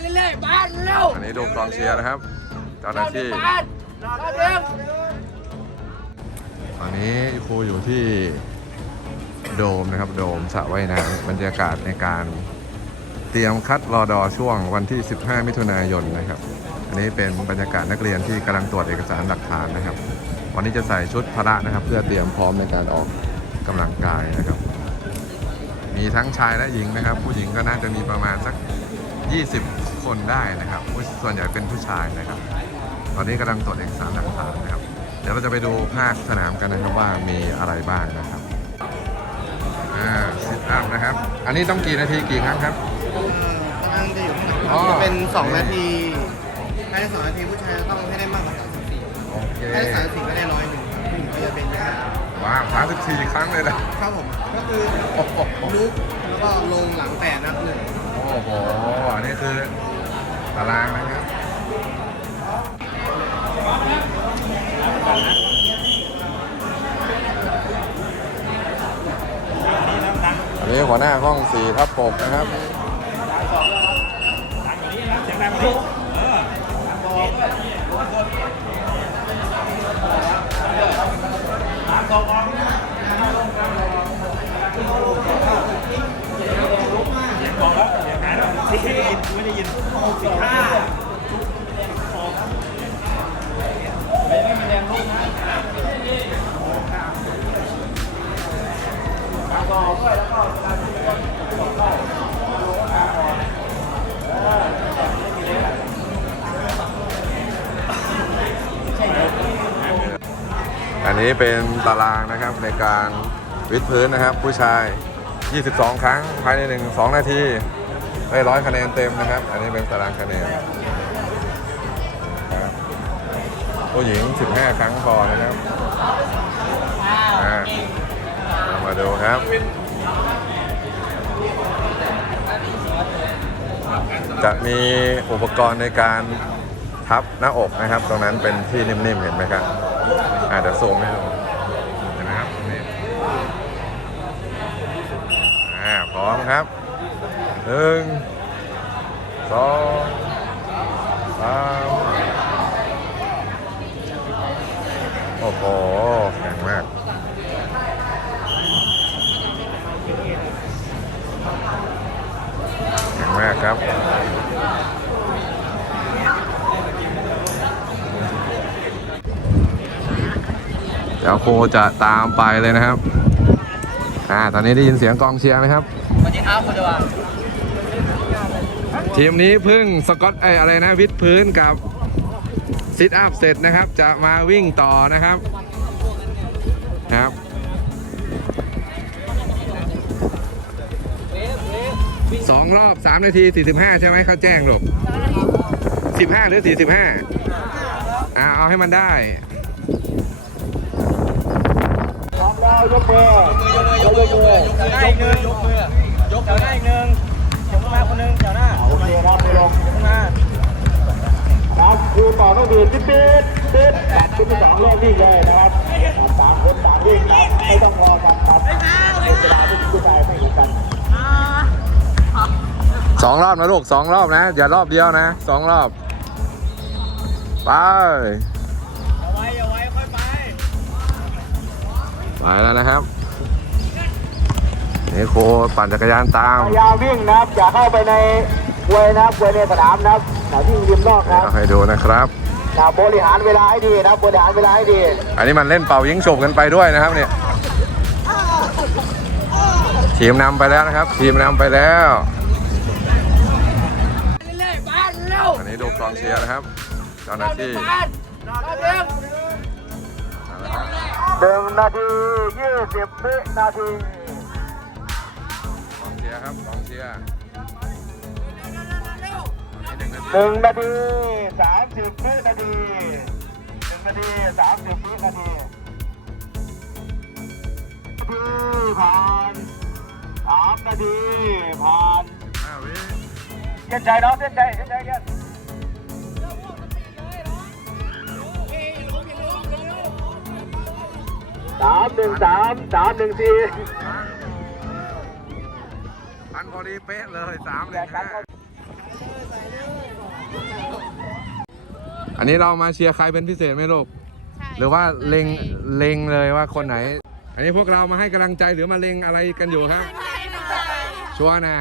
เรื่อยๆบ้านเร็วอันนี้ดูกองเชียร์นะครับเจ้าหน้าที่ บ้านเราเร็วตอนนี้ครูอยู่ที่โดมนะครับ โดมสระว่ายน้ำบรรยากาศในการเตรียมคัดรอดอช่วงวันที่ 15 มิถุนายนนะครับ อันนี้เป็นบรรยากาศนักเรียนที่กำลังตรวจเอกสารหลักฐานนะครับ วันนี้จะใส่ชุดพละนะครับ เพื่อเตรียมพร้อมในการออกกำลังกายนะครับ มีทั้งชายและหญิงนะครับ ผู้หญิงก็น่าจะมีประมาณสัก 20 คนได้นะครับผู้ส่วนใหญ่เป็นผู้ชายนะครับ ตอนนี้กำลังตรวจเอกสารหลักฐานนะครับ เดี๋ยวเราจะไปดูภาคสนามกันนะครับว่ามีอะไรบ้างนะครับอ่าซิทอัพนะครับ อันนี้ต้องกี่นาทีกี่ครั้งครับกำลังจะอยู่ข้างหลังอ๋อจะเป็น 2 นาทีภายใน2นาทีผู้ชายต้องให้ได้มากกว่า34โอเคถ้าได้34ก็ได้ร้อยหนึ่งผู้หญิงก็จะเป็นยี่สิบว้าวสามสิบสี่ครั้งเลยนะครับผมก็คือโอ้โหลุกแล้วก็ลงหลังแต่นับหนึ่ง โอ้โห นี่คือตารางนะครับอันนี้หัวหน้าห้องสี่ทับหกนะครับ ได้ยินไม่ได้ยินหกสิบห้าอันนี้เป็นตารางนะครับในการวิดพื้นนะครับ ผู้ชาย 22 ครั้งภายใน 1 2 นาที ได้ร้อยคะแนนเต็มนะครับ อันนี้เป็นตารางคะแนนครับผู้หญิง 15 ครั้งพอนะครับอ่าเรามาดูครับจะมีอุปกรณ์ในการทับหน้าอกนะครับ ตรงนั้นเป็นที่นิ่มๆ เห็นไหมครับอาจจะซูมให้ดูเห็นไหมครับนี้อ่าพร้อมครับ หนึ่งสองสามโอ้โหแข็งมากแข็งมากครับเดี๋ยวคจะตามไปเลยนะครับ อ่า ตอนนี้ได้ยินเสียงกองเชียร์ไหมครับสวัสดีครับคุณจวา ทีมนี้เพิ่งสกอตไอยอะไรนะวิดพื้นกับซิทอัพเสร็จนะครับ จะมาวิ่งต่อนะครับครับสองรอบ3นาที45ใช่ไหมเขาแจ้งลูก15หรือ45อ่าเอาให้มันได้ยกมือยกมือยกมือยกมือยกได้อีกหนึ่งยกมือยกแถวหน้าอีกหนึ่ง ดีติดติดติดตัดชุดที่สองเริ่มวิ่งเลยนะครับสามคนสามวิ่งไม่ต้องรอกันครับในเวลาที่ผู้ชายไม่เหมือนกันสองรอบนะลูกสองรอบนะอย่ารอบเดียวนะสองรอบไปเอาไว้เอาไว้ค่อยไปไปแล้วนะครับนี่โคปั่นจักรยานตามพยายามวิ่งนะครับอย่าเข้าไปในเวยนะครับเวยในสนามนะครับอย่าวิ่งริมนอกนะครับให้ดูนะครับ อย่าบริหารเวลาให้ดีนะครับบริหารเวลาให้ดีอันนี้มันเล่นเป่ายิงฉบกันไปด้วยนะครับเนี่ยทีมนำไปแล้วนะครับ ทีมนำไปแล้วเรื่อยๆบ้านเร็วอันนี้ดูกองเชียร์นะครับเจ้าหน้าที่บ้านเราเร็วหนึ่งนาทียี่สิบวินาทีกองเชียร์ครับกองเชียร์อันนี้ หนึ่งนาทีสามสิบวินาทีหนึ่งนาทีสามสิบวินาทีผ่านสามนาทีผ่านห้าวิเส้นใจเนาะเส้นใจเส้นใจเส้นสามหนึ่งสามสามหนึ่งสี่พันพอดีเป๊ะเลยสามหนึ่งห้า อันนี้เรามาเชียร์ใครเป็นพิเศษไหมลูกหรือว่าเลงเลงเลยว่าคนไหน อันนี้พวกเรามาให้กำลังใจหรือมาเลงอะไรกันอยู่ครับช่วร์นะ